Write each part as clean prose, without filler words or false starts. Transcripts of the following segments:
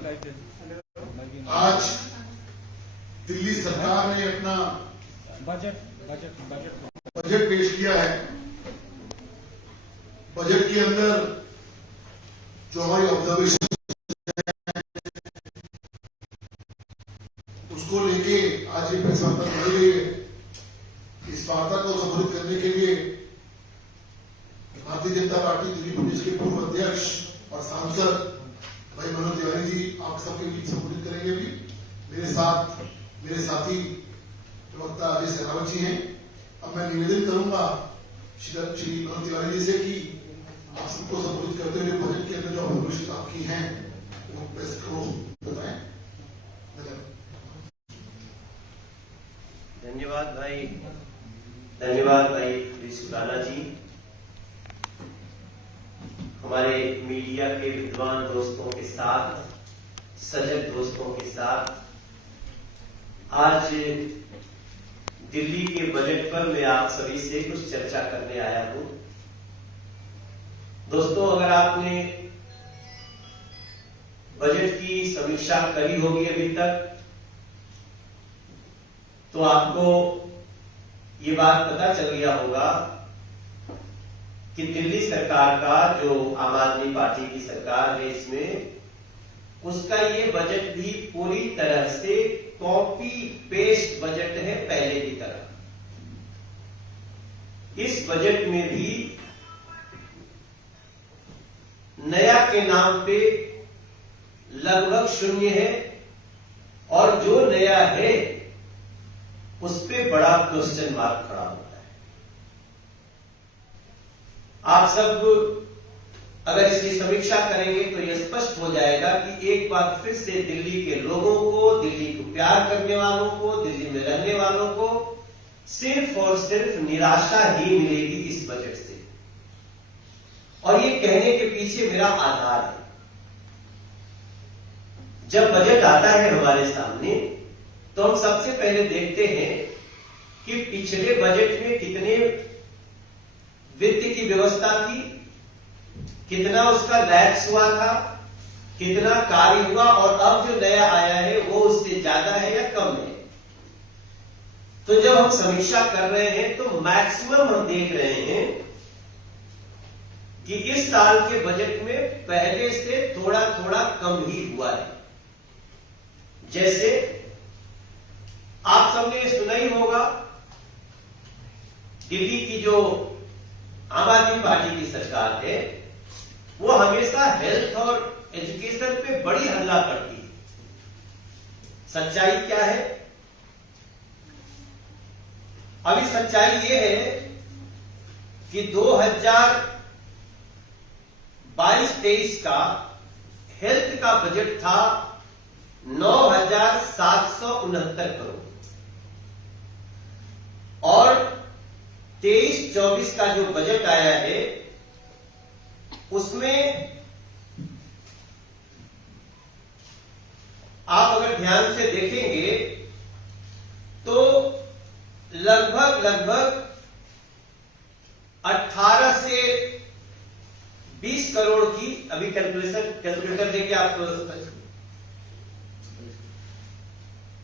आज दिल्ली सरकार ने अपना बजट पेश किया है। बजट के अंदर जो हमारी ऑब्जर्वेशन उसको लेके आज ये प्रेस वार्ता कर रही है। इस वार्ता को संबोधित करने के लिए भारतीय जनता पार्टी दिल्ली प्रदेश के पूर्व अध्यक्ष और सांसद भाई मनोज तिवारी जी आप सबके बीच संबोधित करेंगे। भी मेरे साथ मेरे साथी प्रवक्ता अजय सहरावत जी हैं। अब मैं निवेदन करूंगा श्री मनोज तिवारी जी से कि आप सबको संबोधित करते हुए बजट के अंदर जो ऑब्जर्वेशन आपकी हैं वो को बताएं। धन्यवाद भाई सुराना जी। हमारे मीडिया के विद्वान दोस्तों के साथ, सजग दोस्तों के साथ आज दिल्ली के बजट पर मैं आप सभी से कुछ चर्चा करने आया हूं। दोस्तों, अगर आपने बजट की समीक्षा करी होगी अभी तक तो आपको ये बात पता चल गया होगा कि दिल्ली सरकार का जो आम आदमी पार्टी की सरकार है इसमें उसका ये बजट भी पूरी तरह से कॉपी पेस्ट बजट है पहले की तरह। इस बजट में भी नया के नाम पे लगभग शून्य है और जो नया है उस पे बड़ा क्वेश्चन मार्क खड़ा होता है। आप सब अगर इसकी समीक्षा करेंगे तो यह स्पष्ट हो जाएगा कि एक बार फिर से दिल्ली के लोगों को, दिल्ली को प्यार करने वालों को, दिल्ली में रहने वालों को सिर्फ और सिर्फ निराशा ही मिलेगी इस बजट से। और ये कहने के पीछे मेरा आधार है। जब बजट आता है हमारे सामने तो हम सबसे पहले देखते हैं कि पिछले बजट में कितने वित्त की व्यवस्था थी, कितना उसका लैप्स हुआ था, कितना कार्य हुआ और अब जो नया आया है वो उससे ज्यादा है या कम है। तो जब हम समीक्षा कर रहे हैं तो मैक्सिमम हम देख रहे हैं कि इस साल के बजट में पहले से थोड़ा थोड़ा कम ही हुआ है। जैसे आप सबने सुना ही होगा, दिल्ली की जो आम आदमी पार्टी की सरकार है वो हमेशा हेल्थ और एजुकेशन पे बड़ी हल्ला करती है। सच्चाई क्या है? अभी सच्चाई ये है कि 2022-23 का हेल्थ का बजट था 9,769 करोड़ और 23-24 का जो बजट आया है उसमें आप अगर ध्यान से देखेंगे तो लगभग 18 से 20 करोड़ की, अभी कैलकुलेटर देके आप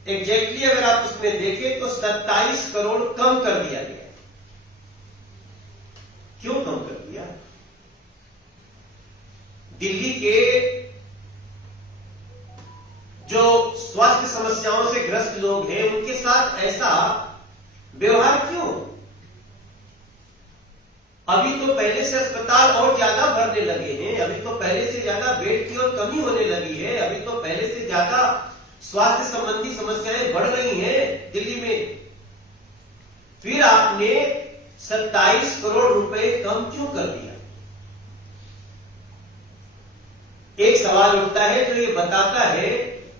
एग्जैक्टली अगर आप उसमें देखें तो 27 करोड़ कम कर दिया गया। क्यों कम कर दिया? दिल्ली के जो स्वास्थ्य समस्याओं से ग्रस्त लोग हैं उनके साथ ऐसा व्यवहार क्यों? अभी तो पहले से अस्पताल और ज्यादा भरने लगे हैं, अभी तो पहले से ज्यादा बेड की और कमी होने लगी है, अभी तो पहले से ज्यादा स्वास्थ्य संबंधी समस्याएं बढ़ रही हैं दिल्ली में। फिर आपने 27 करोड़ रुपए कम क्यों कर दिया? एक सवाल उठता है जो ये बताता है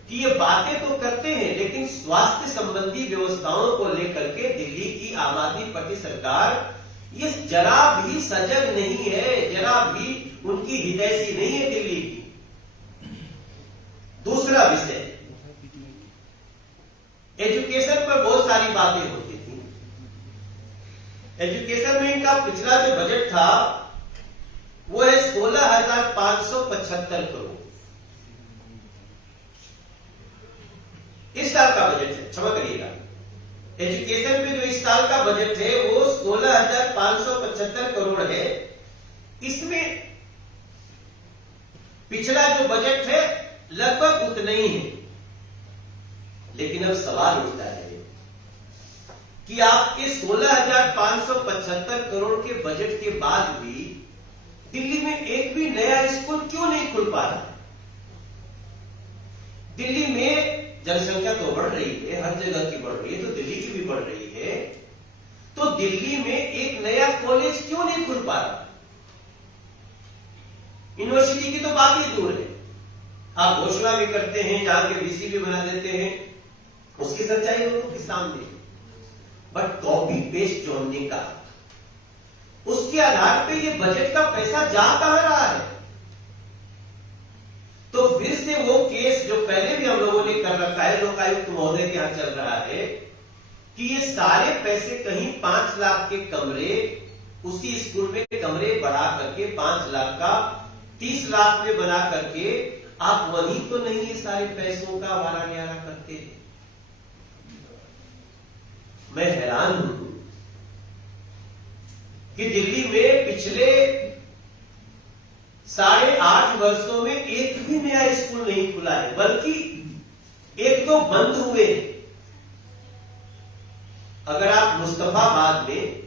कि ये बातें तो करते हैं लेकिन स्वास्थ्य संबंधी व्यवस्थाओं को लेकर के दिल्ली की आम आदमी पार्टी सरकार ये जरा भी सजग नहीं है, जरा भी उनकी हितैषी नहीं है दिल्ली की। दूसरा विषय, एजुकेशन पर बहुत सारी बातें होती थी। एजुकेशन में इनका पिछला जो बजट था वो है 16,575 करोड़ एजुकेशन पे जो इस साल का बजट है वो 16,575 करोड़ है। इसमें पिछला जो बजट है लगभग उतना ही है। लेकिन अब सवाल उठता है कि आपके 16,575 करोड़ के बजट के बाद भी दिल्ली में एक भी नया स्कूल क्यों नहीं खुल पा रहा? दिल्ली में जनसंख्या तो बढ़ रही है, हर जगह की बढ़ रही है, तो दिल्ली की भी बढ़ रही है, तो दिल्ली में एक नया कॉलेज क्यों नहीं खुल पा रहा? यूनिवर्सिटी की तो बात ही दूर है, आप घोषणा भी करते हैं, जहां के वीसी भी बना देते हैं, उसकी सच्चाई लोगों के सामने। बट कॉपी पेस्ट जो हमने कहा, उसके आधार पे ये बजट का पैसा जा कहां रहा है? तो फिर से वो केस जो पहले भी हम लोगों ने कर रखा है, लोकायुक्त महोदय के यहां चल रहा है कि ये सारे पैसे कहीं 5 लाख के कमरे, उसी स्कूल में कमरे बढ़ा करके 5 लाख का 30 लाख में बना करके आप वहीं तो नहीं ये सारे पैसों का वारा न्यारा करते हैं। मैं हैरान हूं कि दिल्ली में पिछले 8.5 वर्षों में एक भी नया स्कूल नहीं खुला है, बल्कि 1-2 बंद हुए। अगर आप मुस्तफाबाद में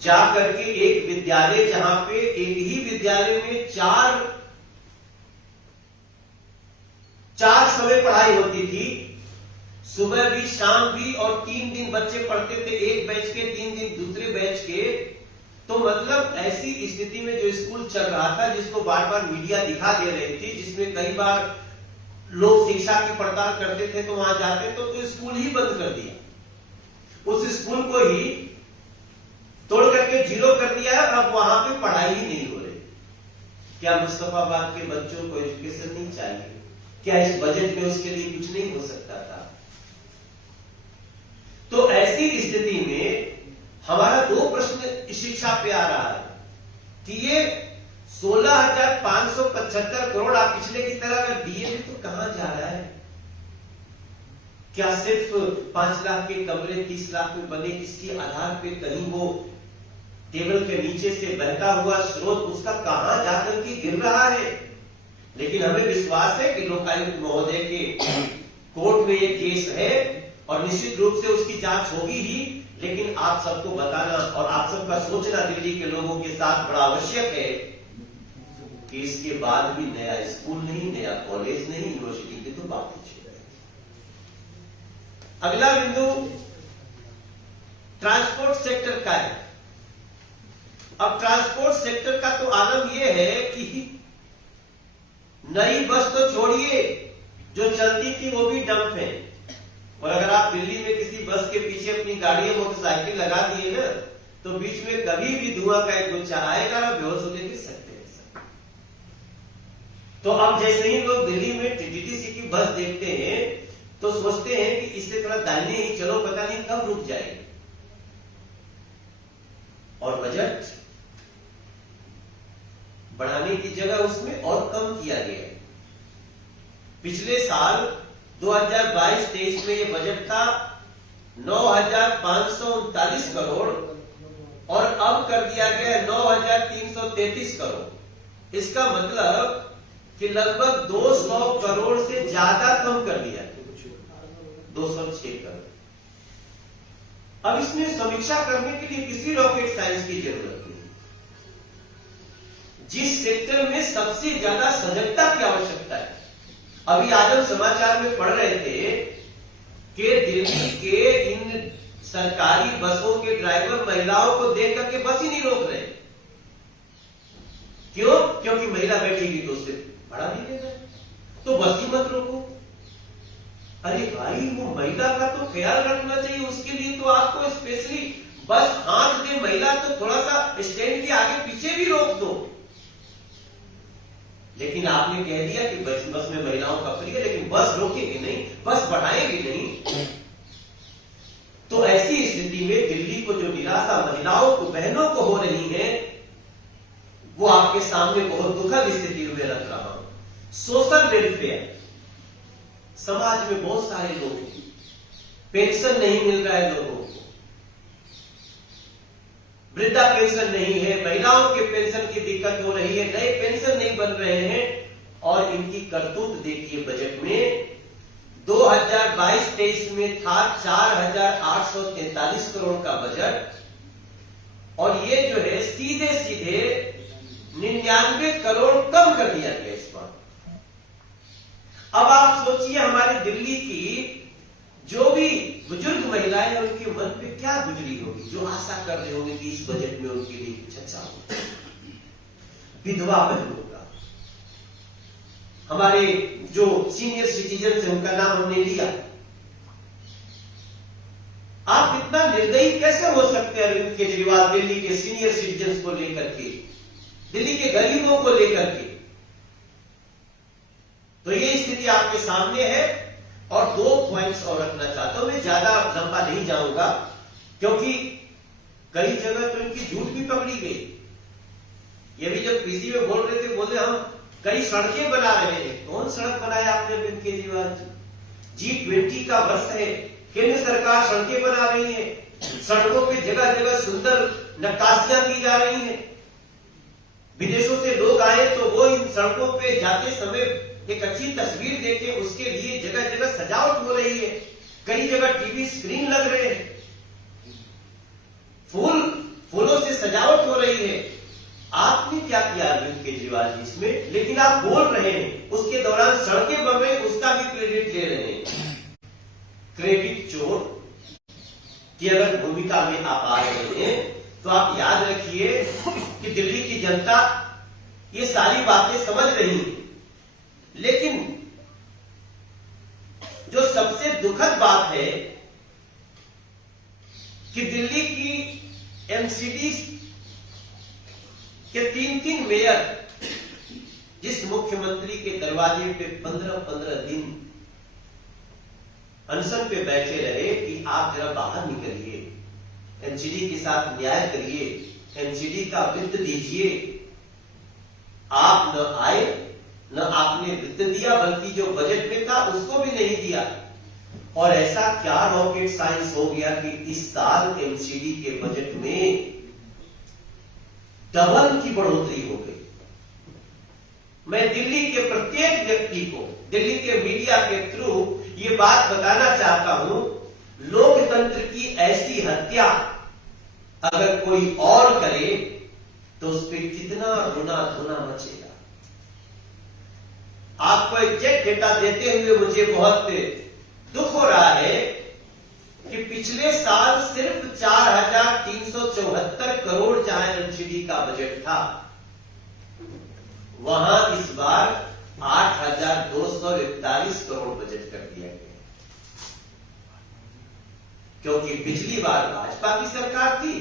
जाकर के एक विद्यालय, जहां पे एक ही विद्यालय में चार समय पढ़ाई होती थी, सुबह भी शाम भी, और 3 दिन बच्चे पढ़ते थे, एक बैच के, 3 दिन दूसरे बैच के, तो मतलब ऐसी स्थिति में जो स्कूल चल रहा था, जिसको बार बार मीडिया दिखा दे रही थी, जिसमें कई बार लोग शिक्षा की पड़ताल करते थे, तो वहां जाते तो स्कूल ही बंद कर दिया, उस स्कूल को ही तोड़ करके 0 कर दिया है। अब वहां पे पढ़ाई ही नहीं हो रही। क्या मुस्तफाबाद के बच्चों को एजुकेशन नहीं चाहिए? क्या इस बजट में उसके लिए कुछ नहीं हो सकता था? तो ऐसी स्थिति में हमारा 2 प्रश्न शिक्षा पे आ रहा है कि ये 16,575 करोड़ आप पिछले की तरह अगर दिए हैं तो कहां जा रहा है? क्या सिर्फ 5 लाख के कमरे 30 लाख में बने, इसके आधार पे कहीं वो टेबल के नीचे से बहता हुआ स्रोत उसका कहां जाकर के गिर रहा है? लेकिन हमें विश्वास है कि लोकायुक्त महोदय के कोर्ट में ये केस है और निश्चित रूप से उसकी जांच होगी ही। लेकिन आप सबको बताना और आप सबका सोचना दिल्ली के लोगों के साथ बड़ा आवश्यक है कि इसके बाद भी नया स्कूल नहीं, नया कॉलेज नहीं, यूनिवर्सिटी की तो बात ही है। अगला बिंदु ट्रांसपोर्ट सेक्टर का है। अब ट्रांसपोर्ट सेक्टर का तो आलम यह है कि नई बस तो छोड़िए, जो चलती थी वो भी डंप है। और अगर आप दिल्ली में किसी बस के पीछे अपनी गाड़ी या मोटरसाइकिल लगा दिए ना, तो बीच में कभी भी धुआं का एक गुच्छा आएगा और बेहोश होने की सकते हैं। तो अब जैसे ही लोग दिल्ली में टीटीसी की बस देखते हैं तो सोचते हैं कि इससे थोड़ा दाहिने ही चलो, पता नहीं कब रुक जाएगी। और बजट बढ़ाने की जगह उसमें और कम किया गया। पिछले साल 2022-23 में ये बजट था 9,539 करोड़ और अब कर दिया गया 9,333 करोड़। इसका मतलब कि लगभग 200 करोड़ से ज्यादा कम कर दिया, 206 करोड़। अब इसमें समीक्षा करने के लिए किसी रॉकेट साइंस की जरूरत नहीं। जिस सेक्टर में सबसे ज्यादा सजगता की आवश्यकता है, अभी आज हम समाचार में पढ़ रहे थे कि दिल्ली के इन सरकारी बसों के ड्राइवर महिलाओं को देख करके बस ही नहीं रोक रहे। क्यों? क्योंकि महिला बैठेगी तो उससे भाड़ा नहीं देगा, तो बस ही मत रोको। अरे भाई, वो महिला का तो ख्याल रखना चाहिए, उसके लिए तो आपको स्पेशली बस हाथ दे महिला तो थोड़ा सा स्टैंड के आगे पीछे भी रोक दो। लेकिन आपने कह दिया कि बस में महिलाओं का फ्री है, लेकिन बस रोकेंगे नहीं, बस बढ़ाएंगे नहीं। तो ऐसी स्थिति में दिल्ली को जो निराशा महिलाओं को, बहनों को हो रही है, वो आपके सामने बहुत दुखद स्थिति में रख रहा हूं। सोशल वेलफेयर, समाज में बहुत सारे लोग हैं पेंशन नहीं मिल रहा है लोगों को, वृद्धा पेंशन नहीं है, महिलाओं के पेंशन की दिक्कत हो रही है, नए पेंशन नहीं बन रहे हैं। और इनकी करतूत देखिए बजट में 2022-23 में था 4,843 करोड़ का बजट, और ये जो है सीधे सीधे 99 करोड़ कम कर दिया गया इस बार। अब आप सोचिए हमारे दिल्ली की जो भी बुजुर्ग महिलाएं हैं उनके मन पे क्या गुजरी होगी, जो आशा कर रहे होंगे कि इस बजट में उनके लिए कुछ अच्छा होगा। विधवा बहनों का, हमारे जो सीनियर सिटीजन है उनका नाम हमने लिया। आप इतना निर्दयी कैसे हो सकते हैं अरविंद केजरीवाल दिल्ली के सीनियर सिटीजन को लेकर के, दिल्ली के गरीबों को लेकर के? तो ये स्थिति आपके सामने है। और 2 पॉइंट्स और रखना चाहता हूं, मैं ज्यादा लंबा नहीं जाऊंगा क्योंकि कई जगह तो इनकी झूठ भी पकड़ी गई। ये भी जब पीसी में बोल रहे थे, बोले हम कई सड़कें बना रहे हैं। कौन सड़क बनाया आपने अरविंद केजरीवाल जी? G20 का वर्ष है, केंद्र सरकार सड़कें बना रही है, सड़कों पे जगह जगह सुंदर नक्काशियां की जा रही हैं। विदेशों से लोग आए तो वो इन सड़कों पे जाते समय एक अच्छी तस्वीर देखें, उसके लिए जगह जगह सजावट हो रही है, कई जगह टीवी स्क्रीन लग रहे हैं, फूलों से सजावट हो रही है। आपने क्या किया अरविंद केजरीवाल जी इसमें? लेकिन आप बोल रहे हैं उसके दौरान सड़कें बन रही, उसका भी क्रेडिट ले रहे हैं। क्रेडिट चोर की अगर भूमिका में आप आ रहे हैं तो आप याद रखिए कि दिल्ली की जनता ये सारी बातें समझ रही है। लेकिन जो सबसे दुखद बात है कि दिल्ली की एमसीडी के 3 मेयर जिस मुख्यमंत्री के दरवाजे पे 15-15 दिन अनशन पे बैठे रहे कि आप जरा बाहर निकलिए, एमसीडी के साथ न्याय करिए, एमसीडी का वित्त दीजिए, आप न आए, न आपने वित्त दिया, बल्कि जो बजट में था उसको भी नहीं दिया। और ऐसा क्या रॉकेट साइंस हो गया कि इस साल एमसीडी के बजट में डबल की बढ़ोतरी हो गई। मैं दिल्ली के प्रत्येक व्यक्ति को, दिल्ली के मीडिया के थ्रू ये बात बताना चाहता हूं, लोकतंत्र की ऐसी हत्या अगर कोई और करे तो उस पर कितना रोना धोना मचेगा। आपको एग्जैक्ट डेटा देते हुए मुझे बहुत दुख हो रहा है कि पिछले साल सिर्फ 4,374 करोड़ जहां एमसीडी का बजट था, वहां इस बार 8,241 करोड़ बजट कर दिया गया। क्योंकि पिछली बार भाजपा की सरकार थी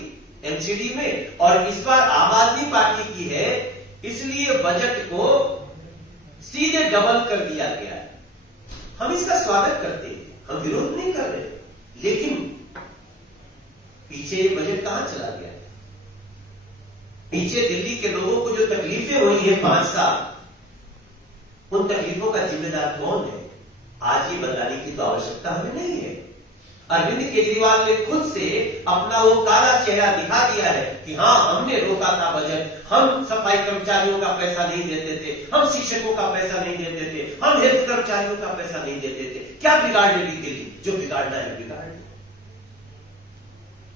एमसीडी में और इस बार आम आदमी पार्टी की है, इसलिए बजट को सीधे डबल कर दिया गया है। हम इसका स्वागत करते हैं, हम विरोध नहीं कर रहे, लेकिन पीछे ये बजट कहां चला गया? पीछे दिल्ली के लोगों को जो तकलीफें हुई है 5 साल, उन तकलीफों का जिम्मेदार कौन है? आज ये बताने की तो आवश्यकता हमें नहीं है। अरविंद केजरीवाल ने खुद से अपना वो काला चेहरा दिखा दिया है कि हाँ, हमने रोका था बजट, हम सफाई कर्मचारियों का पैसा नहीं देते थे, हम शिक्षकों का पैसा नहीं देते थे, हम हेल्थ कर्मचारियों का पैसा नहीं देते थे। क्या बिगाड़ लेगी दिल्ली? जो बिगाड़ना है बिगाड़ ले।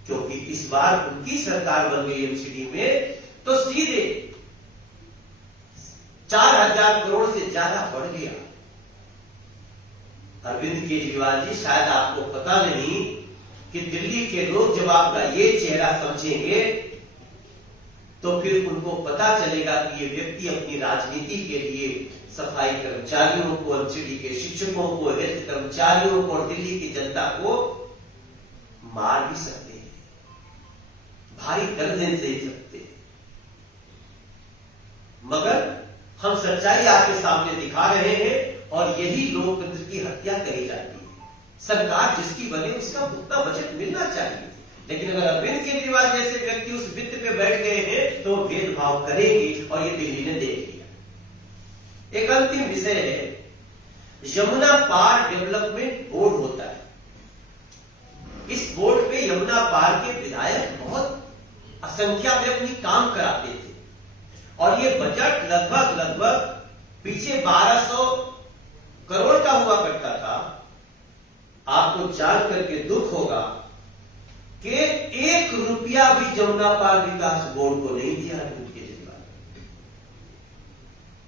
क्योंकि इस बार उनकी सरकार बन गई एमसीडी में तो सीधे 4,000 करोड़ से ज्यादा बढ़ गया। अरविंद केजरीवाल जी, शायद आपको पता नहीं कि दिल्ली के लोग जब आपका ये चेहरा समझेंगे तो फिर उनको पता चलेगा कि ये व्यक्ति अपनी राजनीति के लिए सफाई कर्मचारियों को, एमसीडी के शिक्षकों को, हेल्थ कर्मचारियों को और दिल्ली की जनता को मार भी सकते हैं, भारी गर्दन दे सकते हैं। मगर हम सच्चाई आपके सामने दिखा रहे हैं और यही लोकतंत्र की हत्या कही जाती है। सरकार जिसकी बने उसका उतना बजट मिलना चाहिए, लेकिन अगर अरविंद केजरीवाल जैसे व्यक्ति उस वित्त पे बैठ गए हैं तो भेदभाव करेंगे और ये दिल्ली ने देख लिया। एक अंतिम विषय है, यमुना पार डेवलपमेंट बोर्ड होता है। इस बोर्ड पे यमुना पार के विधायक बहुत असंख्या में अपनी काम कराते थे और ये बजट लगभग पीछे 1200 करोड़ का हुआ करता था। आपको जान करके दुख होगा कि 1 रुपया भी जमुना पार विकास बोर्ड को नहीं दिया अरविंद केजरीवाल।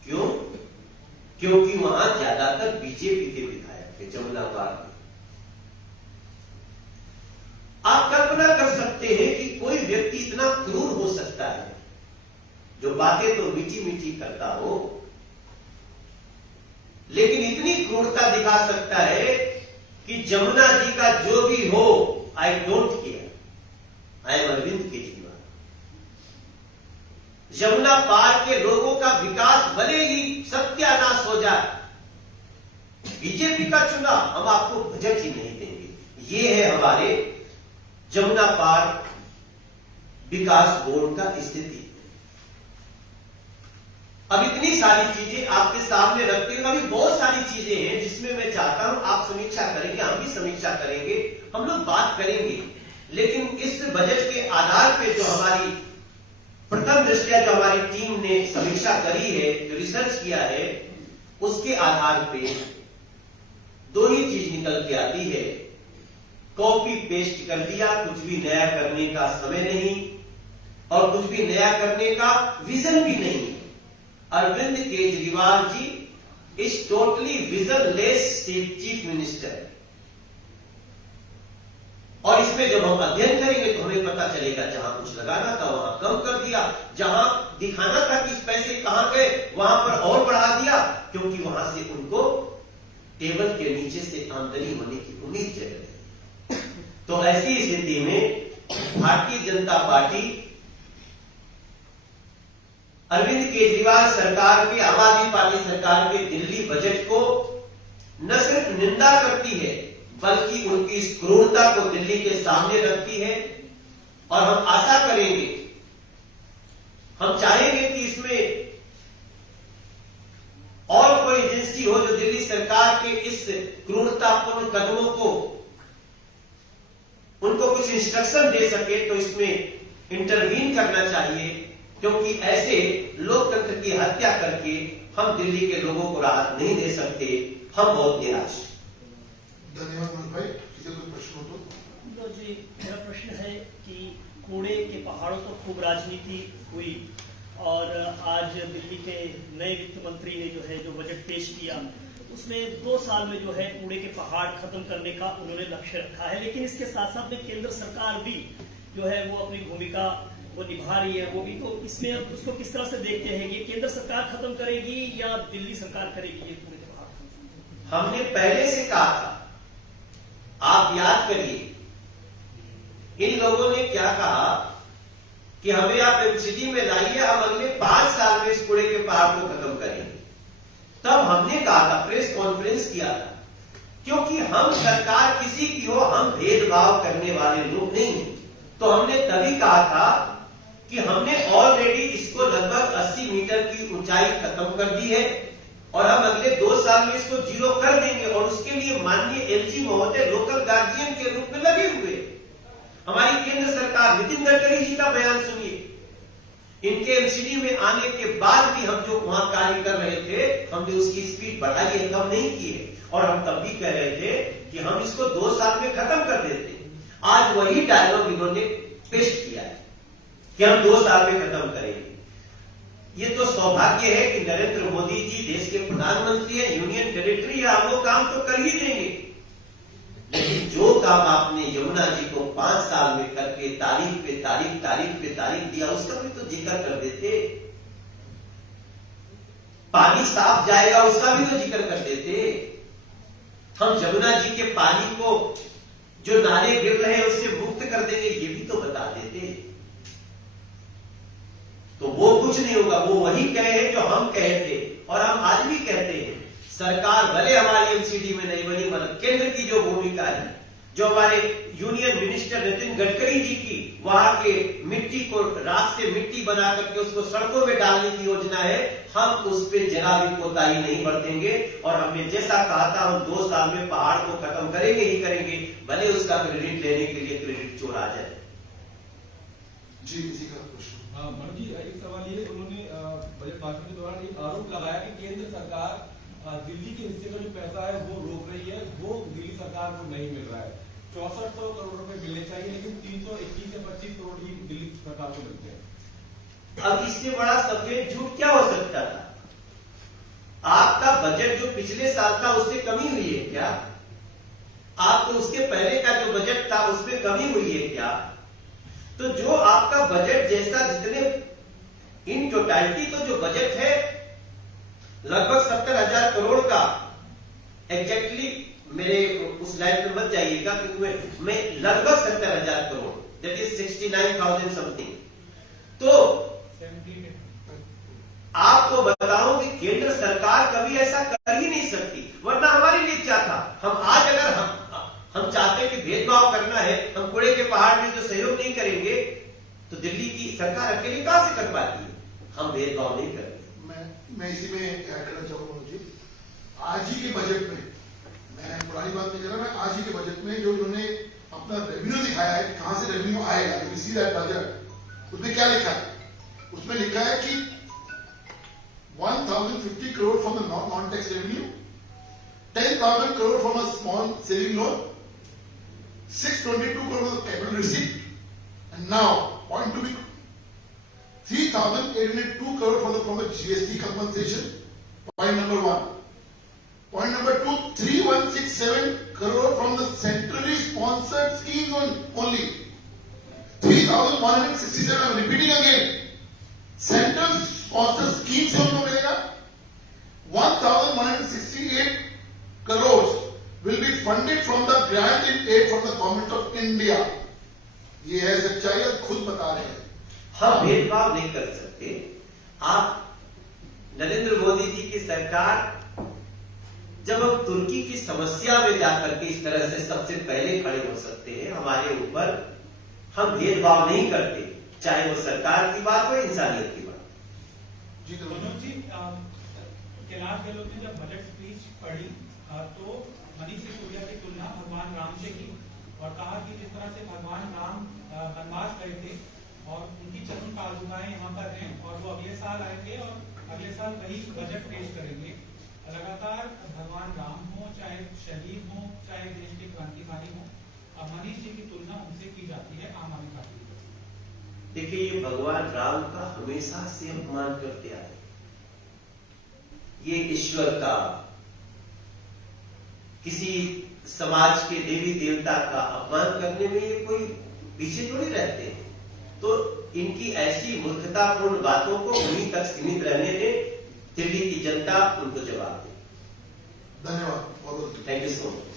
क्यों? क्योंकि वहां ज्यादातर बीजेपी के विधायक थे जमुना पार में। आप कल्पना कर सकते हैं कि कोई व्यक्ति इतना क्रूर हो सकता है जो बातें तो मीठी मीठी करता हो लेकिन इतनी क्रूरता दिखा सकता है कि जमुना जी का जो भी हो I don't care, I am Arvind Kejriwal. Yamuna पार के लोगों का विकास भले ही सत्यानाश हो जाए, बीजेपी का चुना हम आपको बजट ही नहीं देंगे। ये है हमारे जमुना पार विकास बोर्ड का स्थिति। अब इतनी सारी चीजें आपके सामने रखते हुए अभी बहुत सारी चीजें हैं जिसमें मैं चाहता हूं आप समीक्षा करेंगे, हम भी समीक्षा करेंगे, हम लोग बात करेंगे। लेकिन इस बजट के आधार पे जो हमारी प्रथम दृष्टया जो हमारी टीम ने समीक्षा करी है, जो रिसर्च किया है, उसके आधार पे 2 ही चीज निकल के आती है। कॉपी पेस्ट कर दिया, कुछ भी नया करने का समय नहीं और कुछ भी नया करने का विजन भी नहीं। Arvind Kejriwal ji is totally visionless chief minister. और इसमें जब हम अध्ययन करेंगे तो हमें पता चलेगा जहां कुछ लगाना था वहां कम कर दिया, जहां दिखाना था कि इस पैसे कहां गए वहां पर और बढ़ा दिया, क्योंकि वहां से उनको टेबल के नीचे से आमदनी होने की उम्मीद जग रही। तो ऐसी स्थिति में भारतीय जनता पार्टी अरविंद केजरीवाल सरकार के, आम आदमी पार्टी सरकार के दिल्ली बजट को न सिर्फ निंदा करती है बल्कि उनकी इस क्रूरता को दिल्ली के सामने रखती है। और हम आशा करेंगे, हम चाहेंगे कि इसमें और कोई एजेंसी हो जो दिल्ली सरकार के इस क्रूरतापूर्ण कदमों को उनको कुछ इंस्ट्रक्शन दे सके तो इसमें इंटरवीन करना चाहिए, क्योंकि ऐसे लोकतंत्र की हत्या करके हम दिल्ली के लोगों को राहत नहीं दे सकते। हम बहुत निराश। धन्यवाद मनोज भाई। किसी कोई प्रश्न हो तो? जी, मेरा प्रश्न है कि कूड़े के पहाड़ों पर खूब राजनीति हुई और आज दिल्ली के नए वित्त मंत्री ने जो बजट पेश किया उसमें 2 साल में कूड़े के पहाड़ खत्म करने का उन्होंने लक्ष्य रखा है। लेकिन इसके साथ साथ में केंद्र सरकार भी वो अपनी भूमिका वो निभा रही है। वो भी तो इसमें अब उसको किस तरह से देखते हैं, ये केंद्र सरकार खत्म करेगी या दिल्ली सरकार करेगी ये कूड़े के पहाड़? हमने पहले से कहा था, आप याद करिए, इन लोगों ने क्या कहा कि हमें आप एमसीडी में लाइए, हम अगले 5 साल में इस कूड़े के पहाड़ को खत्म करेंगे। तब हमने कहा था, प्रेस कॉन्फ्रेंस किया था, क्योंकि हम सरकार किसी की हो, हम भेदभाव करने वाले लोग नहीं हैं। तो हमने तभी कहा था कि हमने ऑलरेडी इसको लगभग 80 मीटर की ऊंचाई खत्म कर दी है और हम अगले 2 साल में इसको 0 कर देंगे। और उसके लिए माननीय एलजी महोदय लोकल गार्जियन के रूप में लगे हुए। हमारी केंद्र सरकार, नितिन गडकरी जी का बयान सुनिए, इनके एमसीडी में आने के बाद भी हम जो वहां कार्य कर रहे थे, हमने उसकी स्पीड बढ़ाई है, कम नहीं की है। और हम तब भी कह रहे थे कि हम इसको 2 साल में खत्म कर देते। आज वही डायलॉग इन्होंने पेश किया है कि हम 2 साल में खत्म करेंगे। ये तो सौभाग्य है कि नरेंद्र मोदी जी देश के प्रधानमंत्री हैं, यूनियन टेरिटरी है, हम वो काम तो कर ही देंगे। लेकिन जो काम आपने यमुना जी को 5 साल में करके तारीख पे तारीख दिया, उसका भी तो जिक्र कर देते। पानी साफ जाएगा उसका भी तो जिक्र कर देते। हम यमुना जी के पानी को जो नाले गिर रहे हैं उससे मुक्त कर देंगे, ये भी तो बता देते। तो वो कुछ नहीं होगा, वो वही कहे हैं जो हम कहे थे और हम आज भी कहते हैं। सरकार भले हमारी एमसीडी में नहीं बनी, मगर केंद्र की जो भूमिका है, जो हमारे यूनियन मिनिस्टर नितिन गडकरी जी की वहां के मिट्टी को राख से मिट्टी बना करके उसको सड़कों में डालने की योजना है, हम उस पर जरा भी कोताही नहीं बरतेंगे और हमने जैसा कहा था हम 2 साल में पहाड़ को खत्म करेंगे ही करेंगे, भले उसका क्रेडिट लेने के लिए क्रेडिट चोर आ जाए। जी का प्रश्न। मनु जी, एक सवाल ये, उन्होंने बजट भाषण के दौरान एक आरोप लगाया कि केंद्र सरकार दिल्ली के हिस्से का जो पैसा है वो रोक रही है, वो दिल्ली सरकार को नहीं मिल रहा है। 6400 करोड़ रुपए मिलने चाहिए, लेकिन 321 से 25 करोड़ ही दिल्ली सरकार को मिलते हैं। अब इससे बड़ा सफेद झूठ क्या हो सकता था? आपका बजट जो पिछले साल था उससे कमी हुई है क्या? आपको उसके पहले का जो बजट था उसमें कमी हुई है क्या? तो जो आपका बजट जैसा जितने इन टोटलिटी तो जो बजट है लगभग 70,000 करोड़ का, एग्जैक्टली मेरे उस लाइन पे मत जाइएगा क्योंकि मैं लगभग 70,000 करोड़, दैट इज 69,000 समथिंग। तो आपको बताऊं कि केंद्र सरकार कभी ऐसा कर ही नहीं सकती, वरना हमारे लिए क्या था? हम आज अगर हम चाहते हैं कि भेदभाव करना है, हम कूड़े के पहाड़ में जो सहयोग नहीं करेंगे तो दिल्ली की सरकार अकेली कहां से कर पाती है? हम भेदभाव नहीं करेंगे। मैं इसी में ऐड करना चाहूंगा जी, आज ही के बजट में, मैं पुरानी बात नहीं कर रहा, मैं आज ही के बजट में जो उन्होंने अपना रेवेन्यू दिखाया है, कहां से रेवेन्यू आएगा, इसी बजट, उसमें क्या लिखा है? उसमें लिखा है कि 1,050 crore from the non tax revenue, 10,000 crore from a small saving loan, 622 crore of capital receipt, and now point to be 3,802 crore from the GST compensation. Point number 1. Point number 2, 3,167 crore from the centrally sponsored schemes only. 3,167. I'm repeating again. Central sponsored schemes से उनको मिलेगा 1,168 crores will be funded from the grant in aid from the government of India. ये है सच्चाई, खुद बता रहे हैं। हम भेदभाव नहीं कर सकते। आप नरेंद्र मोदी जी की सरकार जब हम तुर्की की समस्या में जाकर के इस तरह से सबसे पहले खड़े हो सकते हैं, हमारे ऊपर हम भेदभाव नहीं करते, चाहे वो सरकार की बात हो इंसानियत की बात। जी मनोज जी, कैलाश गहलोत ने जब बजट स्पीच पढ़ी तो मनीष सिसोदिया की तुलना भगवान राम से की और कहा कि जिस तरह से भगवान राम वनवास गए थे और उनकी चरण पादुकाएं यहाँ पर हैं और वो अगले साल आएंगे और अगले साल वही बजट पेश करेंगे। लगातार भगवान राम हो, चाहे शहीद हो, चाहे देश के क्रांतिकारी हो, मनीष जी की तुलना उनसे की जाती है आम आदमी पार्टी। देखिए, ये भगवान राम का हमेशा से अपमान करते आए, ये ईश्वर का, किसी समाज के देवी देवता का अपमान करने में ये कोई पीछे थोड़ी रहते हैं। तो इनकी ऐसी मूर्खतापूर्ण बातों को उन्हीं तक सीमित रहने दें, दिल्ली की जनता उनको जवाब दे। धन्यवाद, बहुत बहुत थैंक यू सो मच।